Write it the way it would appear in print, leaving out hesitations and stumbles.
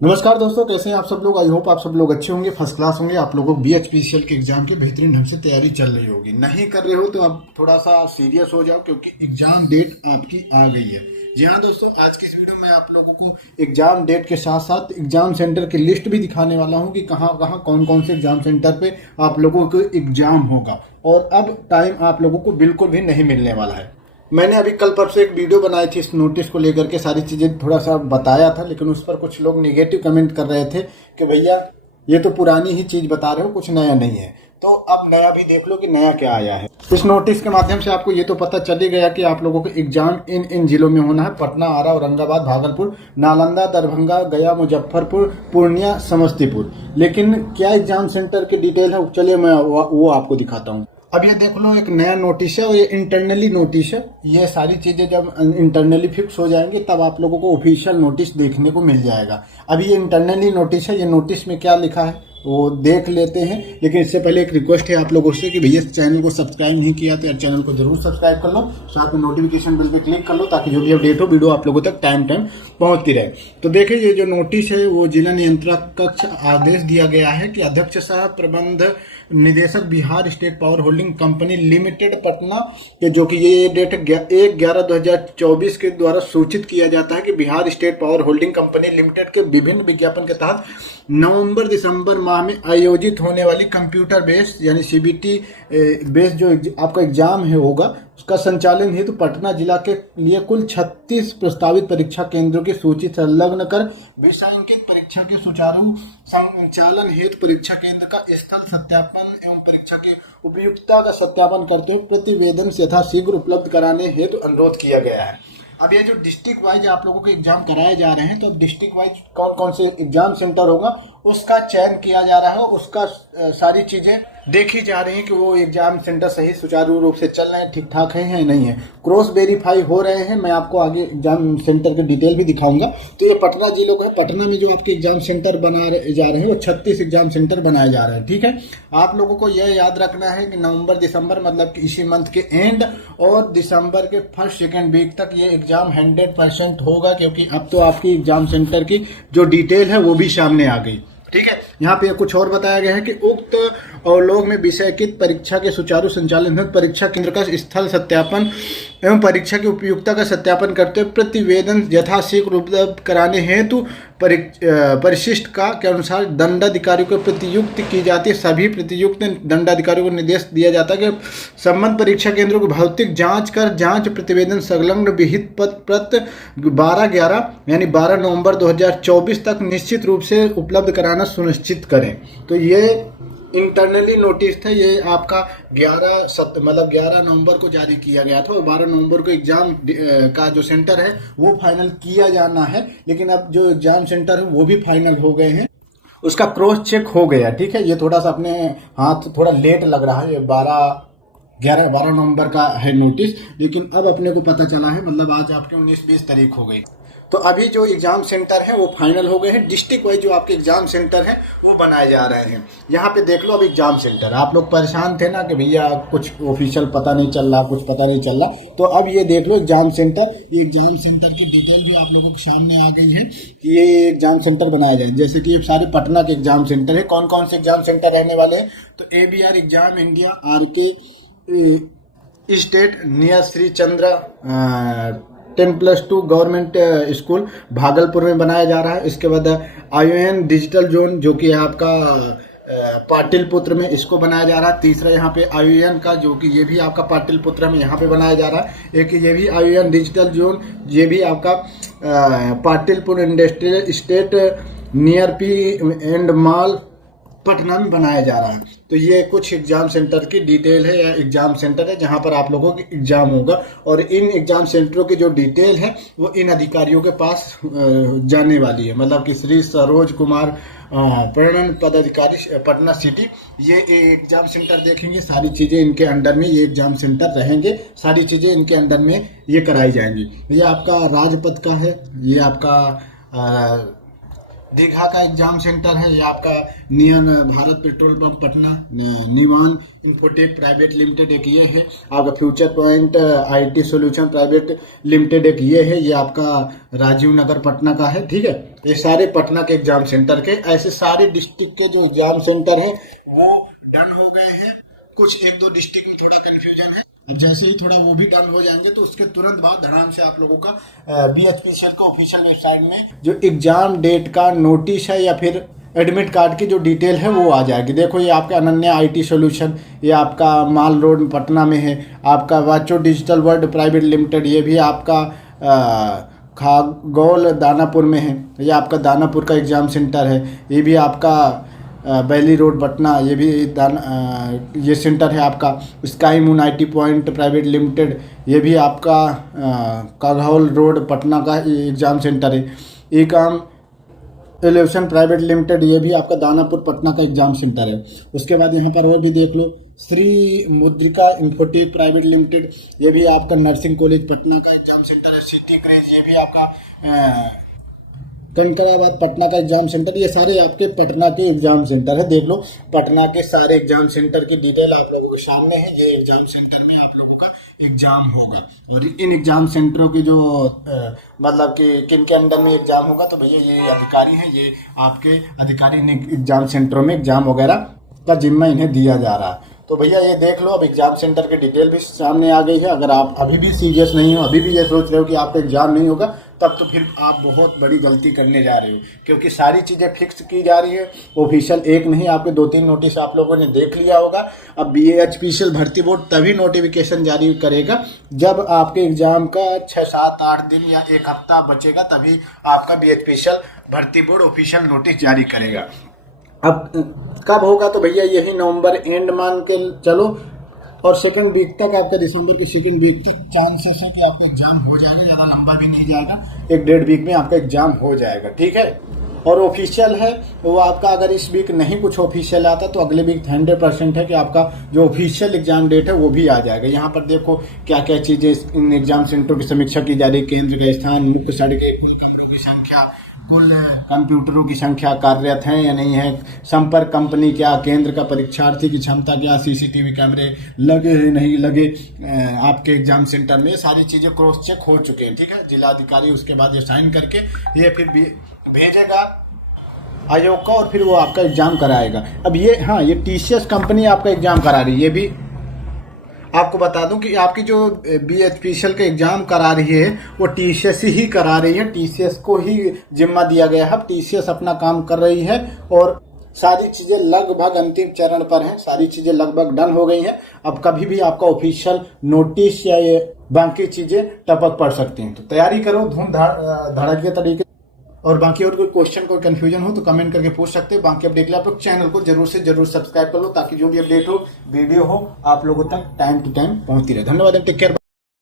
नमस्कार दोस्तों, कैसे हैं आप सब लोग। आई होप आप सब लोग अच्छे होंगे, फर्स्ट क्लास होंगे। आप लोगों को BHPCL के एग्जाम की बेहतरीन ढंग से तैयारी चल रही होगी। नहीं कर रहे हो तो आप थोड़ा सा सीरियस हो जाओ, क्योंकि एग्जाम डेट आपकी आ गई है। जी हाँ दोस्तों, आज की इस वीडियो में आप लोगों को एग्जाम डेट के साथ साथ एग्जाम सेंटर की लिस्ट भी दिखाने वाला हूँ कि कहाँ कहाँ कौन कौन से एग्जाम सेंटर पे आप लोगों को एग्जाम होगा। और अब टाइम आप लोगों को बिल्कुल भी नहीं मिलने वाला है। मैंने अभी कल परसों एक वीडियो बनाई थी इस नोटिस को लेकर के, सारी चीज़ें थोड़ा सा बताया था, लेकिन उस पर कुछ लोग नेगेटिव कमेंट कर रहे थे कि भैया ये तो पुरानी ही चीज़ बता रहे हो, कुछ नया नहीं है। तो अब नया भी देख लो कि नया क्या आया है। इस नोटिस के माध्यम से आपको ये तो पता चल ही गया कि आप लोगों को एग्जाम इन इन जिलों में होना है: पटना, आरा, औरंगाबाद, भागलपुर, नालंदा, दरभंगा, गया, मुजफ्फरपुर, पूर्णिया, समस्तीपुर। लेकिन क्या एग्जाम सेंटर की डिटेल है, चलिए मैं वो आपको दिखाता हूँ। अब ये देख लो, एक नया नोटिस है और ये इंटरनली नोटिस है। ये सारी चीज़ें जब इंटरनली फिक्स हो जाएंगे तब आप लोगों को ऑफिशियल नोटिस देखने को मिल जाएगा। अभी ये इंटरनली नोटिस है, ये नोटिस में क्या लिखा है वो देख लेते हैं। लेकिन इससे पहले एक रिक्वेस्ट है आप लोगों से कि भैया चैनल को सब्सक्राइब नहीं किया तो यार चैनल को जरूर सब्सक्राइब कर लो, साथ में नोटिफिकेशन बेल पे क्लिक कर लो, ताकि जो भी अपडेट हो वीडियो आप लोगों तक टाइम टाइम पहुंचती रहे। तो देखिए, ये जो नोटिस है वो जिला नियंत्रक कक्ष आदेश दिया गया है कि अध्यक्ष सह प्रबंध निदेशक Bihar state power holding company limited Patna के, जो कि ये डेट 1/11/2024 के द्वारा सूचित किया जाता है कि Bihar state power holding company limited के विभिन्न विज्ञापन के तहत नवंबर दिसंबर माह में आयोजित होने वाली कंप्यूटर बेस्ड यानी CBT बेस्ड जो आपका एग्जाम है होगा, उसका संचालन हेतु पटना जिला के लिए कुल 36 प्रस्तावित परीक्षा केंद्रों की सूची संलग्न कर विषयांकित परीक्षा के सुचारू संचालन हेतु परीक्षा केंद्र का स्थल सत्यापन एवं परीक्षा की उपयुक्तता का सत्यापन करते हुए प्रतिवेदन यथाशीघ्र उपलब्ध कराने हेतु अनुरोध किया गया है। अब ये जो डिस्ट्रिक्ट वाइज आप लोगों के एग्जाम कराए जा रहे हैं, तो अब डिस्ट्रिक्ट वाइज कौन कौन से एग्जाम सेंटर होगा उसका चयन किया जा रहा है, उसका सारी चीजें देखी जा रही हैं कि वो एग्जाम सेंटर सही सुचारू रूप से चल रहे हैं, ठीक ठाक है या नहीं है, क्रॉस वेरीफाई हो रहे हैं। मैं आपको आगे एग्जाम सेंटर के डिटेल भी दिखाऊंगा। तो ये पटना जिलों का है। पटना में जो आपके एग्जाम सेंटर बना जा रहे हैं वो 36 एग्जाम सेंटर बनाए जा रहे हैं। ठीक है, आप लोगों को यह याद रखना है कि नवंबर दिसंबर मतलब कि इसी मंथ के एंड और दिसंबर के फर्स्ट सेकेंड वीक तक ये एग्जाम 100% होगा, क्योंकि अब तो आपकी एग्जाम सेंटर की जो डिटेल है वो भी सामने आ गई। ठीक है, यहाँ पे कुछ और बताया गया है कि उक्त अवलोक में विषयकित परीक्षा के सुचारू संचालन हेतु परीक्षा केंद्र का स्थल सत्यापन एवं परीक्षा की उपयुक्तता का सत्यापन करते हुए प्रतिवेदन यथाशीघ्र उपलब्ध कराने हेतु परिशिष्ट का के अनुसार दंडाधिकारियों को प्रतियुक्त की जाती है। सभी प्रतियुक्त दंडाधिकारियों को निर्देश दिया जाता है कि संबंध परीक्षा केंद्रों की भौतिक जांच कर जांच प्रतिवेदन संलग्न विहित पत्र 12/11 यानी 12 नवंबर 2024 तक निश्चित रूप से उपलब्ध कराना सुनिश्चित करें। तो ये इंटरनली नोटिस था, ये आपका 11 नवंबर को जारी किया गया था और 12 नवंबर को एग्जाम का जो सेंटर है वो फाइनल किया जाना है। लेकिन अब जो एग्जाम सेंटर है वो भी फाइनल हो गए हैं, उसका क्रॉस चेक हो गया। ठीक है, ये थोड़ा सा अपने हाथ थोड़ा लेट लग रहा है, ये 12 नवंबर का है नोटिस, लेकिन अब अपने को पता चला है, मतलब आज आपकी 19-20 तारीख हो गई। तो अभी जो एग्जाम सेंटर है वो फाइनल हो गए हैं। डिस्ट्रिक्ट वाइज जो आपके एग्जाम सेंटर है वो बनाए जा रहे हैं। यहाँ पे देख लो, अब एग्जाम सेंटर, आप लोग परेशान थे ना कि भैया कुछ ऑफिशियल पता नहीं चल रहा, कुछ पता नहीं चल रहा, तो अब ये देख लो एग्जाम सेंटर। ये एग्जाम सेंटर की डिटेल जो आप लोगों के सामने आ गई है कि ये एग्जाम सेंटर बनाए जाए। जैसे कि ये सारे पटना के एग्जाम सेंटर है। कौन कौन से एग्जाम सेंटर रहने वाले हैं, तो ABR exam India, RK state near Shri Chandra 10+2 government school Bhagalpur में बनाया जा रहा है। इसके बाद ION डिजिटल जोन जो कि आपका पाटिलपुत्र में इसको बनाया जा रहा है। तीसरा यहाँ पे ION का, जो कि ये भी आपका पाटिलपुत्र में यहाँ पे बनाया जा रहा है। एक ये भी ION डिजिटल जोन, ये भी आपका Patilpur industrial state near P&M mall Patna में बनाया जा रहा है। तो ये कुछ एग्जाम सेंटर की डिटेल है या एग्जाम सेंटर है जहां पर आप लोगों की एग्जाम होगा। और इन एग्जाम सेंटरों की जो डिटेल है वो इन अधिकारियों के पास जाने वाली है, मतलब कि श्री सरोज कुमार प्रणन पदाधिकारी पटना सिटी, ये एग्जाम सेंटर देखेंगे। सारी चीज़ें इनके अंडर में ये एग्जाम सेंटर रहेंगे, सारी चीज़ें इनके अंडर में ये कराई जाएंगी। ये आपका राजपथ का है, ये आपका दीघा का एग्जाम सेंटर है, ये आपका near Bharat petrol pump Patna, Nivan Infotech private limited एक ये है, आपका future point IT solution private limited एक ये है, ये आपका राजीव नगर पटना का है। ठीक है, ये सारे पटना के एग्जाम सेंटर के, ऐसे सारे डिस्ट्रिक्ट के जो एग्जाम सेंटर हैं वो डन हो गए हैं। कुछ एक दो डिस्ट्रिक्ट में थोड़ा कंफ्यूजन है, अब जैसे ही थोड़ा वो भी डन हो जाएंगे तो उसके तुरंत बाद आराम से आप लोगों का BHPCL का ऑफिशियल वेबसाइट में जो एग्जाम डेट का नोटिस है या फिर एडमिट कार्ड की जो डिटेल है वो आ जाएगी। देखो ये आपका अनन्या IT सॉल्यूशन, ये आपका माल रोड पटना में है। आपका वाचो डिजिटल वर्ल्ड प्राइवेट लिमिटेड, ये भी आपका खागौल दानापुर में है। ये आपका दानापुर का एग्ज़ाम सेंटर है। ये भी आपका बैली रोड पटना, ये भी ये सेंटर है आपका। Sky moon IT point private limited, ये भी आपका कागौल रोड पटना का एग्ज़ाम सेंटर है। ई काम एलिवेशन प्राइवेट लिमिटेड, ये भी आपका दानापुर पटना का एग्जाम सेंटर है। उसके बाद यहाँ पर और भी देख लो, श्री मुद्रिका इंफोटेक प्राइवेट लिमिटेड, ये भी आपका नर्सिंग कॉलेज पटना का एग्जाम सेंटर है। सिटी क्रेज, ये भी आपका कंकराबाद पटना का एग्जाम सेंटर। ये सारे आपके पटना के एग्जाम सेंटर है। देख लो पटना के सारे एग्जाम सेंटर की डिटेल आप लोगों के सामने है। ये एग्जाम सेंटर में आप लोगों का एग्जाम होगा और इन एग्जाम सेंटरों की जो मतलब कि किन के अंडर में एग्जाम होगा, तो भैया ये अधिकारी हैं, ये आपके अधिकारी ने एग्जाम सेंटरों में एग्जाम वगैरह का जिम्मा इन्हें दिया जा रहा है। तो भैया ये देख लो, अब एग्जाम सेंटर की डिटेल भी सामने आ गई है। अगर आप अभी भी सीरियस नहीं हो, अभी भी ये सोच रहे हो कि आपका एग्जाम नहीं होगा, तब तो फिर आप बहुत बड़ी गलती करने जा रहे हो, क्योंकि सारी चीज़ें फिक्स की जा रही है। ऑफिशियल एक नहीं, आपके 2-3 नोटिस आप लोगों ने देख लिया होगा। अब BHPCL भर्ती बोर्ड तभी नोटिफिकेशन जारी करेगा जब आपके एग्जाम का 6-7-8 दिन या 1 हफ्ता बचेगा, तभी आपका BHPCL भर्ती बोर्ड ऑफिशियल नोटिस जारी करेगा। अब कब होगा, तो भैया यही नवंबर एंड मान के चलो, और सेकंड वीक तक आपका दिसंबर के सेकंड वीक तक चांसेस है कि आपका एग्जाम हो जाएगा। ज़्यादा लंबा भी नहीं जाएगा, 1-1.5 वीक में आपका एग्जाम हो जाएगा, ठीक है। और ऑफिशियल है वो आपका, अगर इस वीक नहीं कुछ ऑफिशियल आता तो अगले वीक 100% है कि आपका जो ऑफिशियल एग्जाम डेट है वो भी आ जाएगा। यहाँ पर देखो क्या क्या चीज़ें इन एग्जाम सेंटरों की समीक्षा की जा रही है। केंद्र का स्थान, मुख्य सड़कें, कुल कमरों की संख्या, कुल कंप्यूटरों की संख्या कार्यरत है या नहीं है, संपर्क कंपनी क्या, केंद्र का परीक्षार्थी की क्षमता क्या, CCTV कैमरे लगे हैं नहीं लगे आपके एग्जाम सेंटर में, सारी चीज़ें क्रॉस चेक हो चुके हैं, ठीक है। जिलाधिकारी उसके बाद ये साइन करके ये फिर भी भेजेगा आयोग का और फिर वो आपका एग्जाम कराएगा। अब ये हाँ, ये TCS कंपनी आपका एग्जाम करा रही है। ये भी आपको बता दूं कि आपकी जो BHPCL का एग्जाम करा रही है वो TCS ही करा रही है, TCS को ही जिम्मा दिया गया है। अब TCS अपना काम कर रही है और सारी चीज़ें लगभग अंतिम चरण पर हैं, सारी चीज़ें लगभग डन हो गई हैं। अब कभी भी आपका ऑफिशियल नोटिस या ये बाकी चीज़ें टपक पड़ सकती हैं, तो तैयारी करो धूम धड़के तरीके। और बाकी और कोई क्वेश्चन, कोई कंफ्यूजन हो तो कमेंट करके पूछ सकते हैं। बाकी अपडेट के लिए आप लोग चैनल को जरूर से जरूर सब्सक्राइब कर लो, ताकि जो भी अपडेट हो वीडियो हो आप लोगों तक टाइम टू टाइम पहुंचती रहे। धन्यवाद, टेक केयर।